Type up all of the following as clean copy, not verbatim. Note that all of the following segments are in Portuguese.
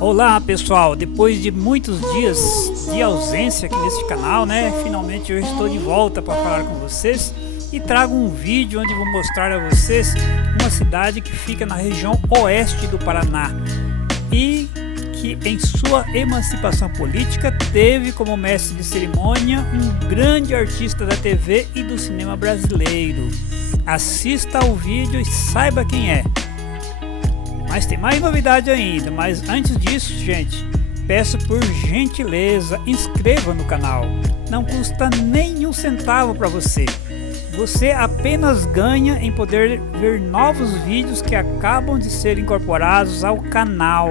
Olá pessoal, depois de muitos dias de ausência aqui nesse canal, finalmente eu estou de volta para falar com vocês e trago um vídeo onde vou mostrar a vocês uma cidade que fica na região oeste do Paraná e que em sua emancipação política teve como mestre de cerimônia um grande artista da TV e do cinema brasileiro. Assista ao vídeo e saiba quem é. Mas tem mais novidade ainda, mas antes disso, gente, peço por gentileza, inscreva no canal. Não custa nenhum centavo para você. Você apenas ganha em poder ver novos vídeos que acabam de ser incorporados ao canal.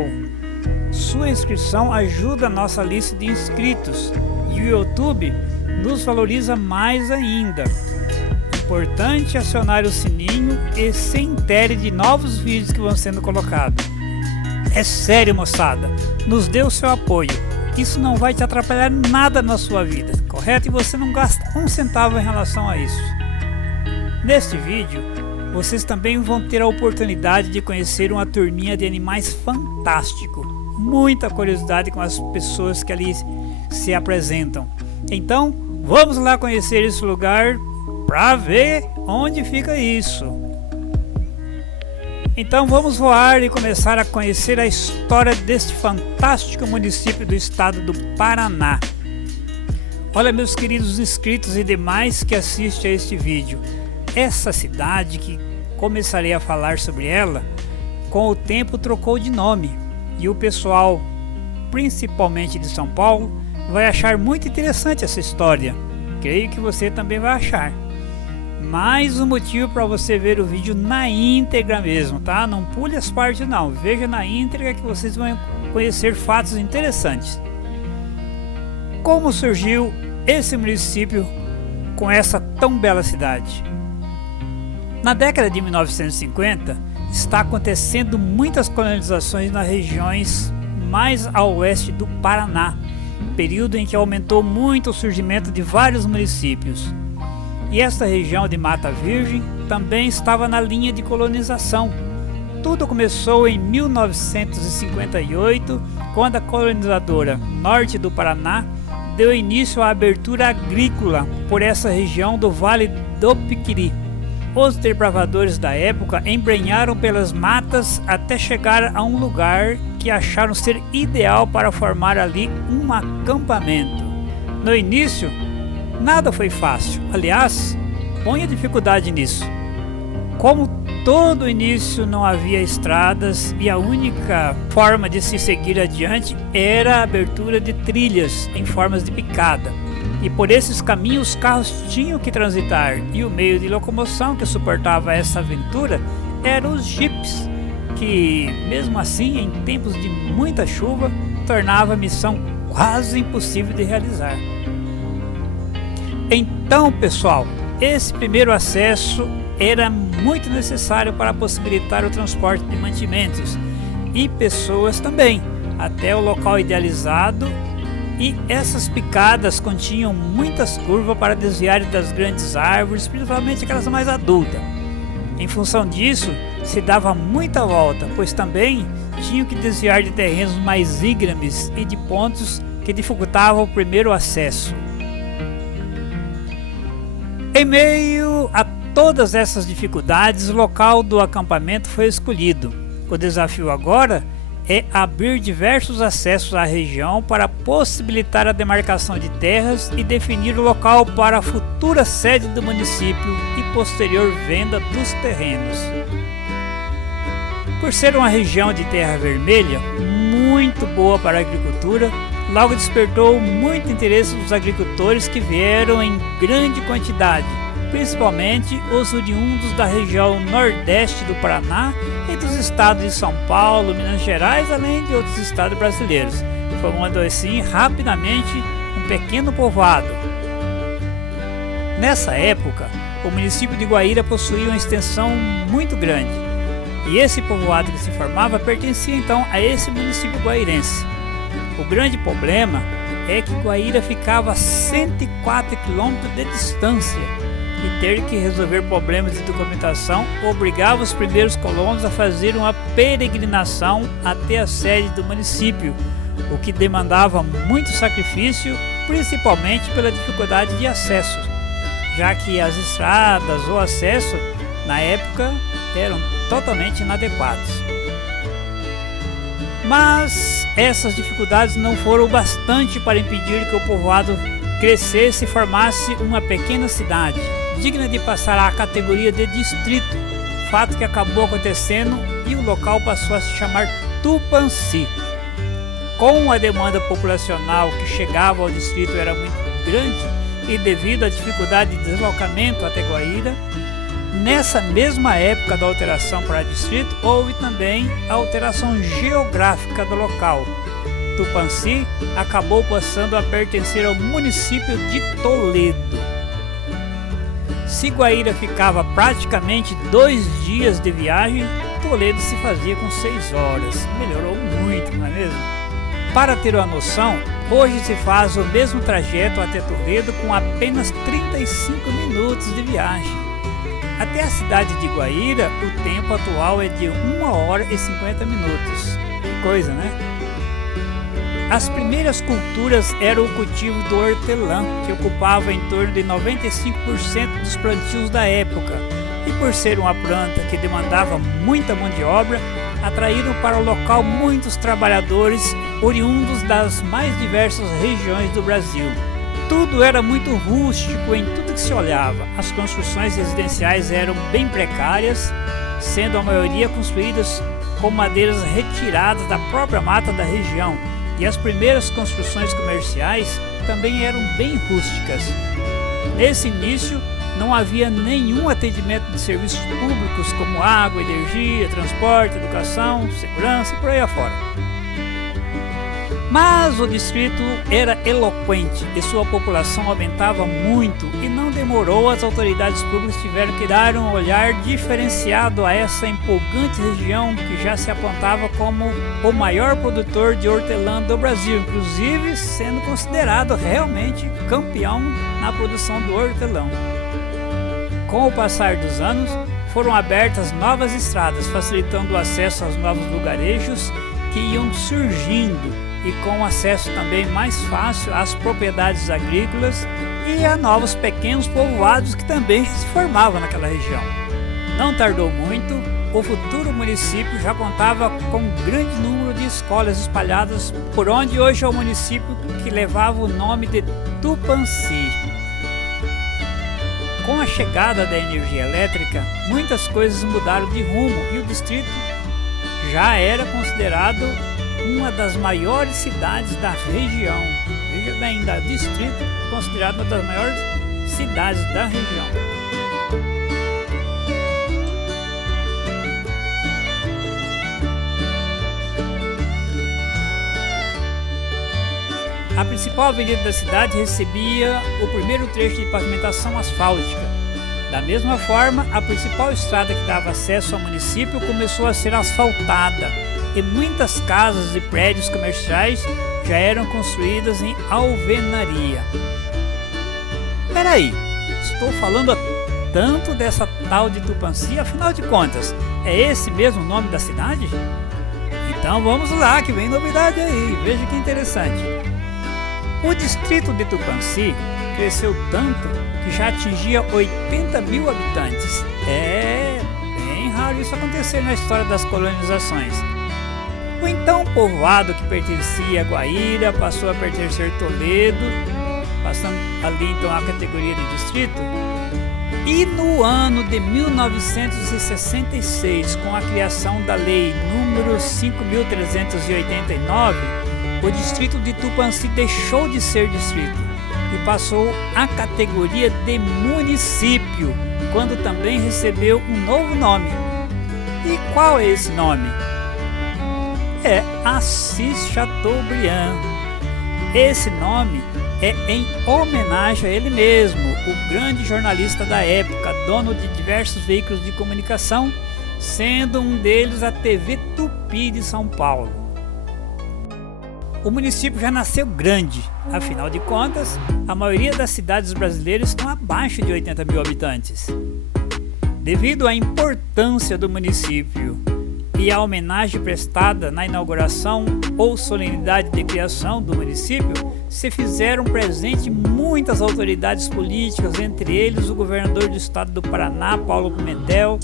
Sua inscrição ajuda a nossa lista de inscritos e o YouTube nos valoriza mais ainda. Importante acionar o sininho e se intere de novos vídeos que vão sendo colocados. É sério, moçada, nos dê o seu apoio. Isso não vai te atrapalhar nada na sua vida, correto? E você não gasta um centavo em relação a isso. Neste vídeo, vocês também vão ter a oportunidade de conhecer uma turminha de animais fantástico. Muita curiosidade com as pessoas que ali se apresentam. Então, vamos lá conhecer esse lugar para ver onde fica isso. Então vamos voar e começar a conhecer a história deste fantástico município do estado do Paraná. Olha, meus queridos inscritos e demais que assistem a este vídeo, essa cidade que começarei a falar sobre ela, com o tempo trocou de nome e o pessoal, principalmente de São Paulo, vai achar muito interessante essa história. Creio que você também vai achar. Mais um motivo para você ver o vídeo na íntegra mesmo, tá? Não pule as partes não, veja na íntegra que vocês vão conhecer fatos interessantes. Como surgiu esse município com essa tão bela cidade? Na década de 1950, está acontecendo muitas colonizações nas regiões mais ao oeste do Paraná, período em que aumentou muito o surgimento de vários municípios. E esta região de Mata Virgem também estava na linha de colonização. Tudo começou em 1958, quando a colonizadora norte do Paraná deu início à abertura agrícola por essa região do Vale do Piquiri. Os depravadores da época embrenharam pelas matas até chegar a um lugar que acharam ser ideal para formar ali um acampamento. No início, nada foi fácil, aliás, ponha dificuldade nisso. Como todo início não havia estradas e a única forma de se seguir adiante era a abertura de trilhas em formas de picada. E por esses caminhos os carros tinham que transitar e o meio de locomoção que suportava essa aventura eram os jipes, que mesmo assim em tempos de muita chuva tornava a missão quase impossível de realizar. Então, pessoal, esse primeiro acesso era muito necessário para possibilitar o transporte de mantimentos e pessoas também, até o local idealizado, e essas picadas continham muitas curvas para desviar das grandes árvores, principalmente aquelas mais adultas. Em função disso, se dava muita volta, pois também tinham que desviar de terrenos mais íngremes e de pontos que dificultavam o primeiro acesso. Em meio a todas essas dificuldades, o local do acampamento foi escolhido. O desafio agora é abrir diversos acessos à região para possibilitar a demarcação de terras e definir o local para a futura sede do município e posterior venda dos terrenos. Por ser uma região de terra vermelha, muito boa para a agricultura, logo despertou muito interesse dos agricultores que vieram em grande quantidade, principalmente os oriundos da região nordeste do Paraná e dos estados de São Paulo, Minas Gerais, além de outros estados brasileiros, formando assim rapidamente um pequeno povoado. Nessa época, o município de Guaíra possuía uma extensão muito grande, e esse povoado que se formava pertencia então a esse município guairense. O grande problema é que Guaíra ficava a 104 km de distância e ter que resolver problemas de documentação, obrigava os primeiros colonos a fazer uma peregrinação até a sede do município, o que demandava muito sacrifício, principalmente pela dificuldade de acesso, já que as estradas ou acesso na época eram totalmente inadequados. Mas essas dificuldades não foram bastante para impedir que o povoado crescesse e formasse uma pequena cidade, digna de passar à categoria de distrito, fato que acabou acontecendo e o local passou a se chamar Tupãssi. Com a demanda populacional que chegava ao distrito era muito grande e devido à dificuldade de deslocamento até Guaíra, nessa mesma época da alteração para distrito, houve também a alteração geográfica do local. Tupãssi acabou passando a pertencer ao município de Toledo. Se Guaíra ficava praticamente 2 dias de viagem, Toledo se fazia com 6 horas. Melhorou muito, não é mesmo? Para ter uma noção, hoje se faz o mesmo trajeto até Toledo com apenas 35 minutos de viagem. Até a cidade de Guaíra, o tempo atual é de 1 hora e 50 minutos. Que coisa, né? As primeiras culturas eram o cultivo do hortelã, que ocupava em torno de 95% dos plantios da época. E por ser uma planta que demandava muita mão de obra, atraíram para o local muitos trabalhadores oriundos das mais diversas regiões do Brasil. Tudo era muito rústico em tudo que se olhava. As construções residenciais eram bem precárias, sendo a maioria construídas com madeiras retiradas da própria mata da região. E as primeiras construções comerciais também eram bem rústicas. Nesse início, não havia nenhum atendimento de serviços públicos como água, energia, transporte, educação, segurança e por aí afora. Mas o distrito era eloquente e sua população aumentava muito e não demorou, as autoridades públicas tiveram que dar um olhar diferenciado a essa empolgante região que já se apontava como o maior produtor de hortelã do Brasil, inclusive sendo considerado realmente campeão na produção do hortelã. Com o passar dos anos, foram abertas novas estradas, facilitando o acesso aos novos lugarejos que iam surgindo, e com acesso também mais fácil às propriedades agrícolas e a novos pequenos povoados que também se formavam naquela região. Não tardou muito, o futuro município já contava com um grande número de escolas espalhadas por onde hoje é o município que levava o nome de Tupãssi. Com a chegada da energia elétrica, muitas coisas mudaram de rumo e o distrito já era considerado uma das maiores cidades da região. Veja bem, da distrito, considerado uma das maiores cidades da região. A principal avenida da cidade recebia o primeiro trecho de pavimentação asfáltica. Da mesma forma, a principal estrada que dava acesso ao município começou a ser asfaltada e muitas casas e prédios comerciais já eram construídas em alvenaria. Peraí, estou falando tanto dessa tal de Tupãssi, afinal de contas, é esse mesmo o nome da cidade? Então vamos lá, que vem novidade aí, veja que interessante. O distrito de Tupãssi cresceu tanto que já atingia 80 mil habitantes. É bem raro isso acontecer na história das colonizações. O então povoado que pertencia a Guaíra passou a pertencer a Toledo, passando ali então a categoria de distrito. E no ano de 1966, com a criação da lei número 5.389, o distrito de Tupãssi deixou de ser distrito e passou à categoria de município, quando também recebeu um novo nome. E qual é esse nome? É Assis Chateaubriand. Esse nome é em homenagem a ele mesmo, o grande jornalista da época, dono de diversos veículos de comunicação, sendo um deles a TV Tupi de São Paulo. O município já nasceu grande, afinal de contas, a maioria das cidades brasileiras estão abaixo de 80 mil habitantes. Devido à importância do município e à homenagem prestada na inauguração ou solenidade de criação do município, se fizeram presente muitas autoridades políticas, entre eles o governador do estado do Paraná, Paulo Pimentel,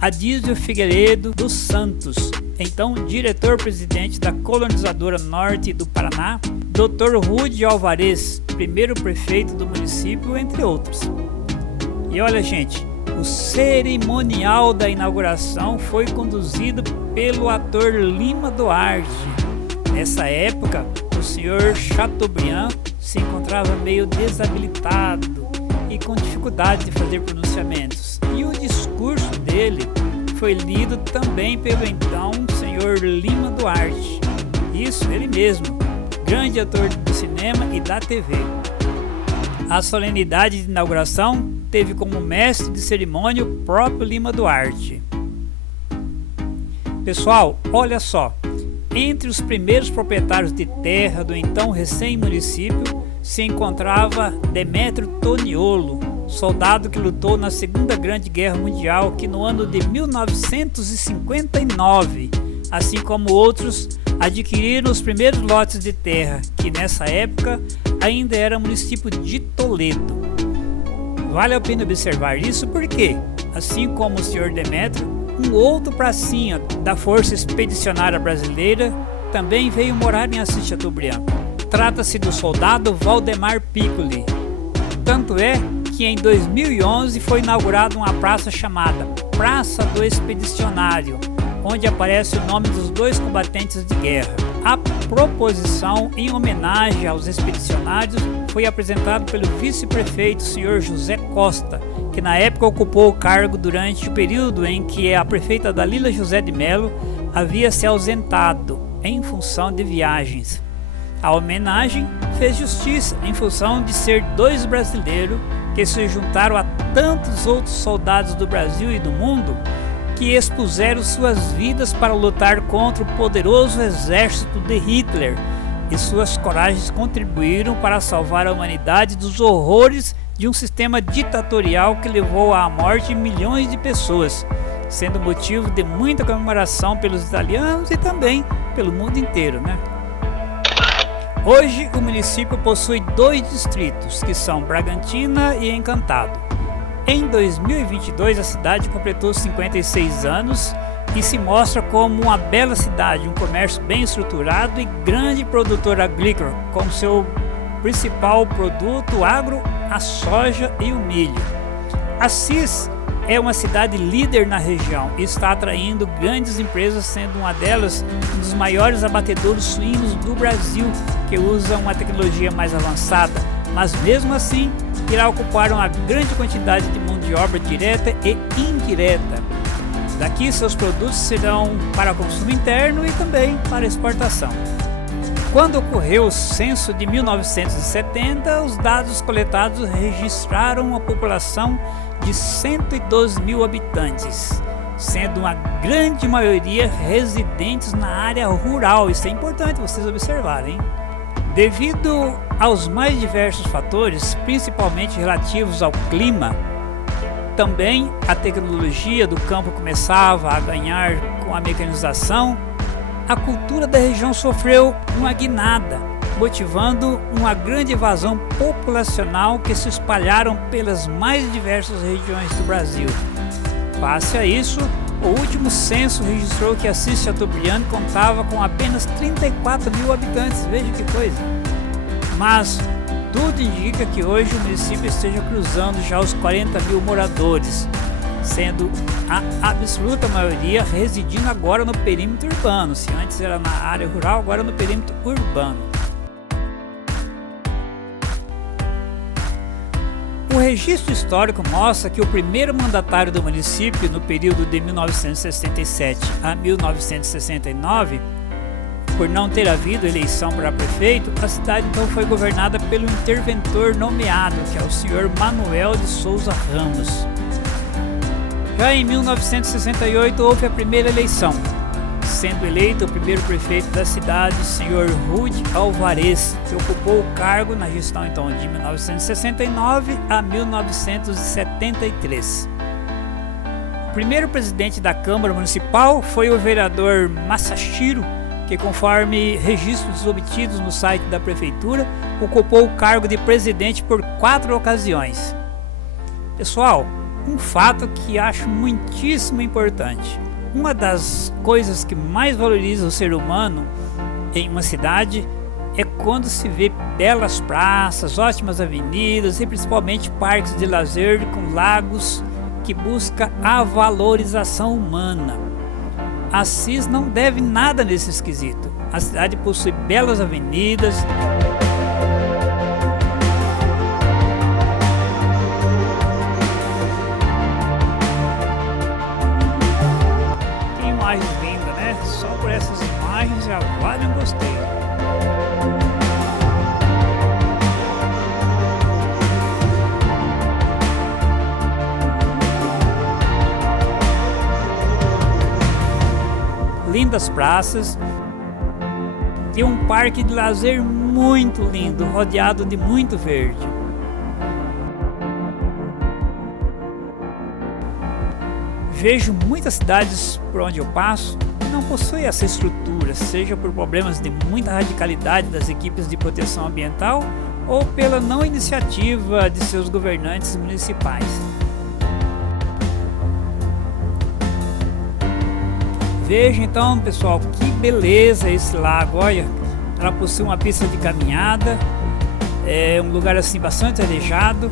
Adísio Figueiredo dos Santos, então diretor-presidente da colonizadora norte do Paraná, Dr. Rude Alvarez, primeiro prefeito do município, entre outros. E olha, gente, o cerimonial da inauguração foi conduzido pelo ator Lima Duarte. Nessa época, o senhor Chateaubriand se encontrava meio desabilitado e com dificuldade de fazer pronunciamentos. E o discurso dele foi lido também pelo então senhor Lima Duarte. Isso, ele mesmo, grande ator do cinema e da TV. A solenidade de inauguração teve como mestre de cerimônia o próprio Lima Duarte. Pessoal, olha só, entre os primeiros proprietários de terra do então recém-município se encontrava Demétrio Toniolo, soldado que lutou na Segunda Grande Guerra Mundial, que no ano de 1959, assim como outros, adquiriram os primeiros lotes de terra, que nessa época ainda era o município de Toledo. Vale a pena observar isso porque, assim como o Sr. Demétrio, um outro pracinha da Força Expedicionária Brasileira também veio morar em Assis Chateaubriand. Trata-se do soldado Valdemar Piccoli. Tanto é que em 2011 foi inaugurada uma praça chamada Praça do Expedicionário, onde aparece o nome dos dois combatentes de guerra. A proposição em homenagem aos expedicionários foi apresentada pelo vice-prefeito Sr. José Costa, que na época ocupou o cargo durante o período em que a prefeita Dalila José de Mello havia se ausentado em função de viagens. A homenagem fez justiça em função de ser dois brasileiros que se juntaram a tantos outros soldados do Brasil e do mundo que expuseram suas vidas para lutar contra o poderoso exército de Hitler, e suas coragens contribuíram para salvar a humanidade dos horrores de um sistema ditatorial que levou à morte de milhões de pessoas, sendo motivo de muita comemoração pelos italianos e também pelo mundo inteiro, né? Hoje o município possui 2 distritos, que são Bragantina e Encantado. Em 2022 a cidade completou 56 anos e se mostra como uma bela cidade, um comércio bem estruturado e grande produtor agrícola, com seu principal produto agro, a soja e o milho. Assis é uma cidade líder na região e está atraindo grandes empresas, sendo uma delas um dos maiores abatedouros suínos do Brasil, que usa uma tecnologia mais avançada, mas mesmo assim irá ocupar uma grande quantidade de mão de obra direta e indireta. Daqui seus produtos serão para consumo interno e também para exportação. Quando ocorreu o censo de 1970, os dados coletados registraram uma população de 112 mil habitantes, sendo uma grande maioria residentes na área rural. Isso é importante vocês observarem. Devido aos mais diversos fatores, principalmente relativos ao clima, também a tecnologia do campo começava a ganhar com a mecanização, a cultura da região sofreu uma guinada, motivando uma grande evasão populacional que se espalharam pelas mais diversas regiões do Brasil. Face a isso, o último censo registrou que Assis Chateaubriand contava com apenas 34 mil habitantes, veja que coisa. Mas tudo indica que hoje o município esteja cruzando já os 40 mil moradores, sendo a absoluta maioria residindo agora no perímetro urbano. Se antes era na área rural, agora no perímetro urbano. O registro histórico mostra que o primeiro mandatário do município no período de 1967 a 1969, por não ter havido eleição para prefeito, a cidade então foi governada pelo interventor nomeado, que é o senhor Manuel de Souza Ramos. Já em 1968 houve a primeira eleição, sendo eleito o primeiro prefeito da cidade, o senhor Rude Alvarez, que ocupou o cargo na gestão então de 1969 a 1973. O primeiro presidente da Câmara Municipal foi o vereador Masashiro, que, conforme registros obtidos no site da prefeitura, ocupou o cargo de presidente por 4 ocasiões. Pessoal, um fato que acho muitíssimo importante. Uma das coisas que mais valoriza o ser humano em uma cidade é quando se vê belas praças, ótimas avenidas e principalmente parques de lazer com lagos que busca a valorização humana. Assis não deve nada nesse esquisito. A cidade possui belas avenidas, que imagem linda, né? Só por essas imagens já vale um gostei. Lindas praças e um parque de lazer muito lindo, rodeado de muito verde. Vejo muitas cidades por onde eu passo que não possuem essa estrutura, seja por problemas de muita radicalidade das equipes de proteção ambiental ou pela não iniciativa de seus governantes municipais. Veja então, pessoal, que beleza esse lago. Olha, ela possui uma pista de caminhada, é um lugar assim bastante arejado,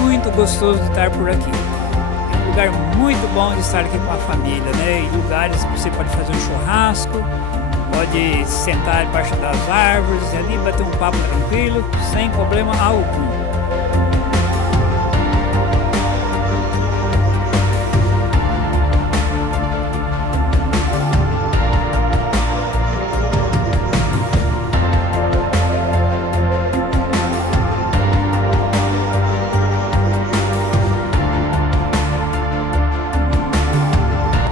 muito gostoso de estar por aqui. É um lugar muito bom de estar aqui com a família, né? Em lugares que você pode fazer um churrasco, pode sentar embaixo das árvores e ali bater um papo tranquilo, sem problema algum.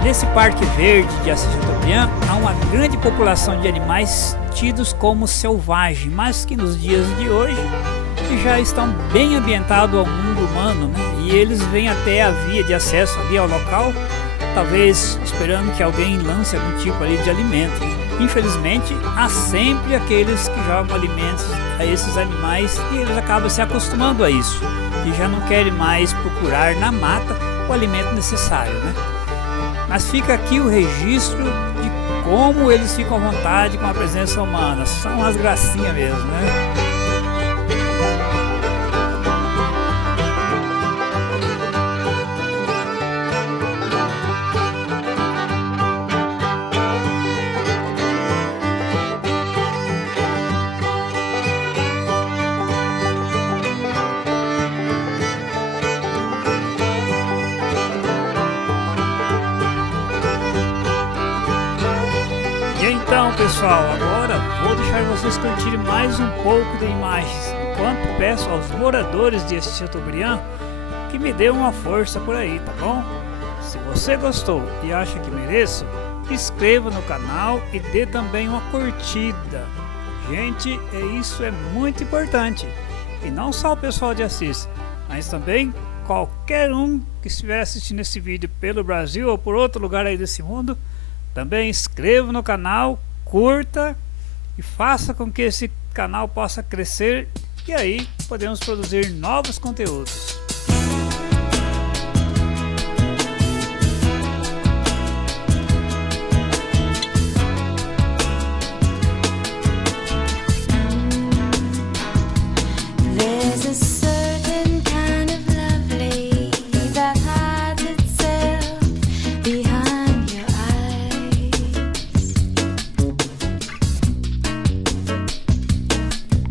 Nesse Parque Verde de Assis Chateaubriand há uma grande população de animais tidos como selvagens, mas que nos dias de hoje já estão bem ambientados ao mundo humano, né? E eles vêm até a via de acesso ali ao local, talvez esperando que alguém lance algum tipo ali de alimento. Infelizmente, há sempre aqueles que jogam alimentos a esses animais e eles acabam se acostumando a isso e já não querem mais procurar na mata o alimento necessário, né? Mas fica aqui o registro de como eles ficam à vontade com a presença humana. São umas gracinhas mesmo, né? Então, pessoal, agora vou deixar vocês curtirem mais um pouco de imagens, enquanto peço aos moradores de Assis Chateaubriand que me dê uma força por aí, tá bom? Se você gostou e acha que mereço, inscreva no canal e dê também uma curtida. Gente, isso é muito importante. E não só o pessoal de Assis, mas também qualquer um que estiver assistindo esse vídeo pelo Brasil ou por outro lugar aí desse mundo. Também inscreva no canal, curta e faça com que esse canal possa crescer e aí podemos produzir novos conteúdos.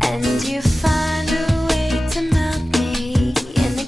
And you find a way to melt me in the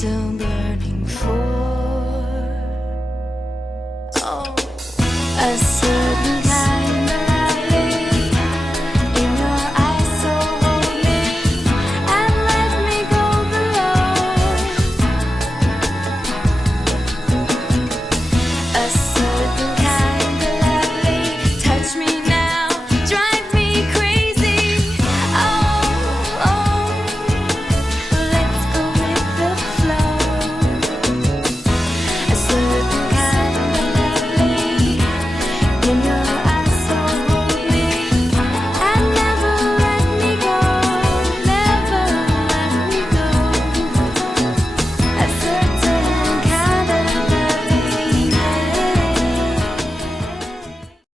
still